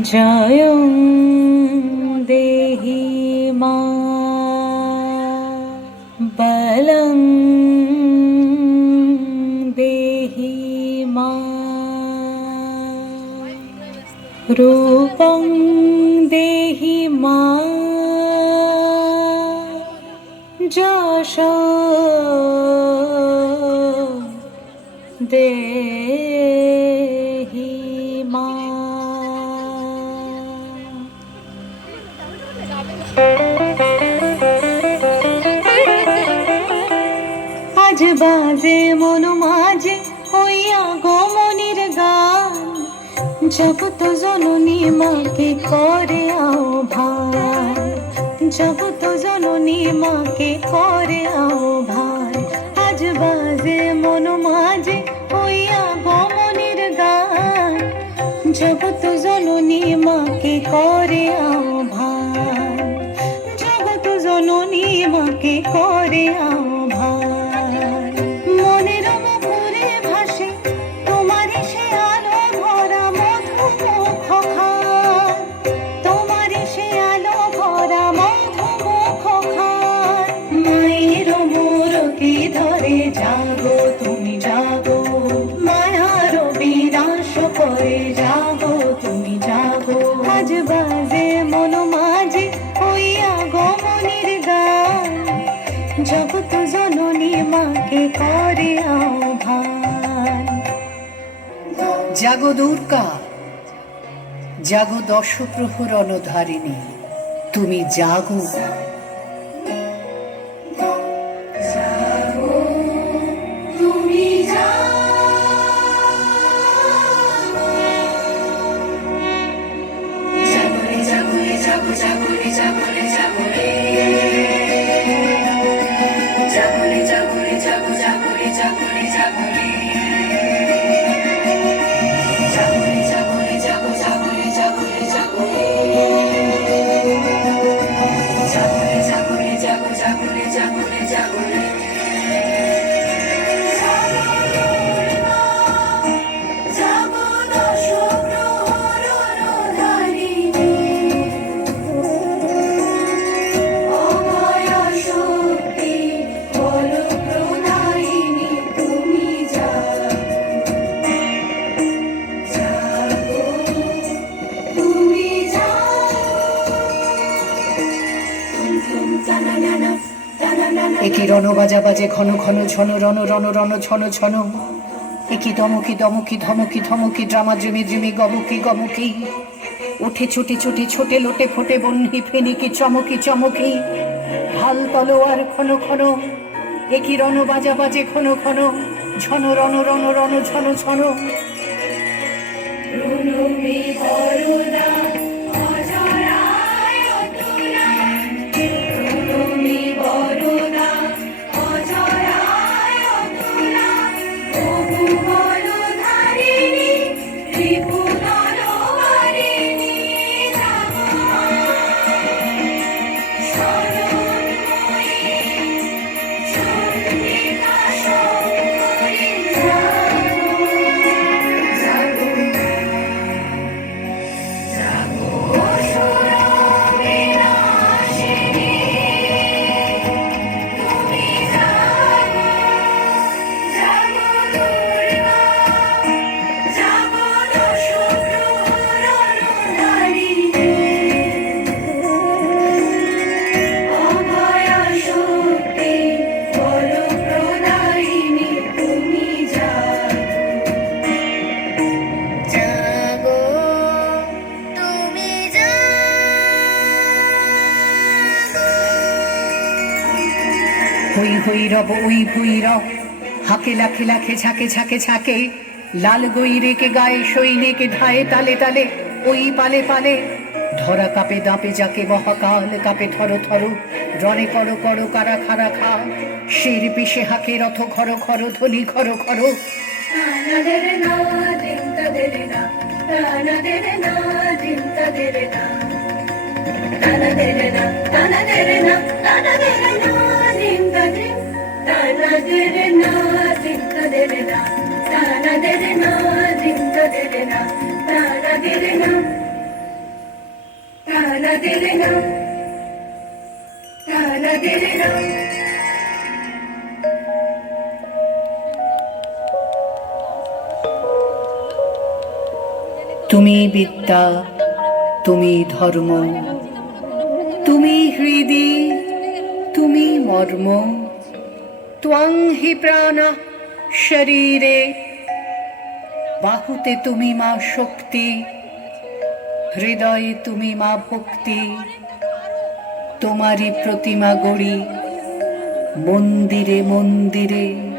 জয়ং দেহি মা বলং দেহি মা রূপং দেহি মা যশো দেহি মা। আজ বাজে মন মাঝে হইয়া গমনির গান, জগত জননী মাকে করে আহ্বান, জগত জননী মাকে করে আহ্বান। আজ বাজে মন মাঝে হইয়া গমনির গান, জগত জননী মাকে করে আহ্বান, জগত জননী মাকে করে আহ্বান। মনের মুখরে ভাসে তোমারই সে আলো ভরা মধুমুখ খান, তোমারই সে আলো ভরা মধুমুখ খান। মায়ের মোরকে ধরে জাগো তুমি জাগো, মায়ার বিনাশ করে জাগো তুমি জাগো। আজ বাজে মন মাঝে হইয়া গমনির গান, জগত জননী মাকে করে আহ্বান। জাগো দুর্গা, জাগো দশপ্রহর অনধারিণী, তুমি জাগো। একি রণ বাজা বাজে ঘন ঘন ঝন রণ রণ রণ ছন ছন, একি দমকি দমকি ধমকি ধমকি ড্রামা দ্রিমি দ্রিমি গমকি গমকি, উঠে ছুটে ছুটে ছোটে লোটে ফোটে বন্যি ফেনিকি চমকি চমকি, ঢাল তলোয়ার ক্ষণ ক্ষণ, একি রণ বাজা বাজে ঘন ঘন ঝন রণ রণ রণ ছন ছন। হই হই রব ওই ভৈরব, হাকে লাখে লাখে ঝাঁকে ঝাঁকে ঝাঁকে, লাল গৈরেকে গায়ে সৈনিকে ধায়ে তালে তালে, ওই পালে পালে ধরা কাপে দাপে যাকে মহাকাল কাপে থরো থরো, রণে করো করো কারা খারা খা, শের পিসে হাকে রথ খর খর ধ্বনি খর খর। তুমি বিদ্যা, তুমি ধর্ম, তুমি হৃদি, তুমি মর্ম। ত্বং হি প্রাণ শরীরে, বাহুতে তুমি মা শক্তি, হৃদয়ে তুমি মা ভক্তি। তোমারই প্রতিমা গড়ি মন্দিরে মন্দিরে।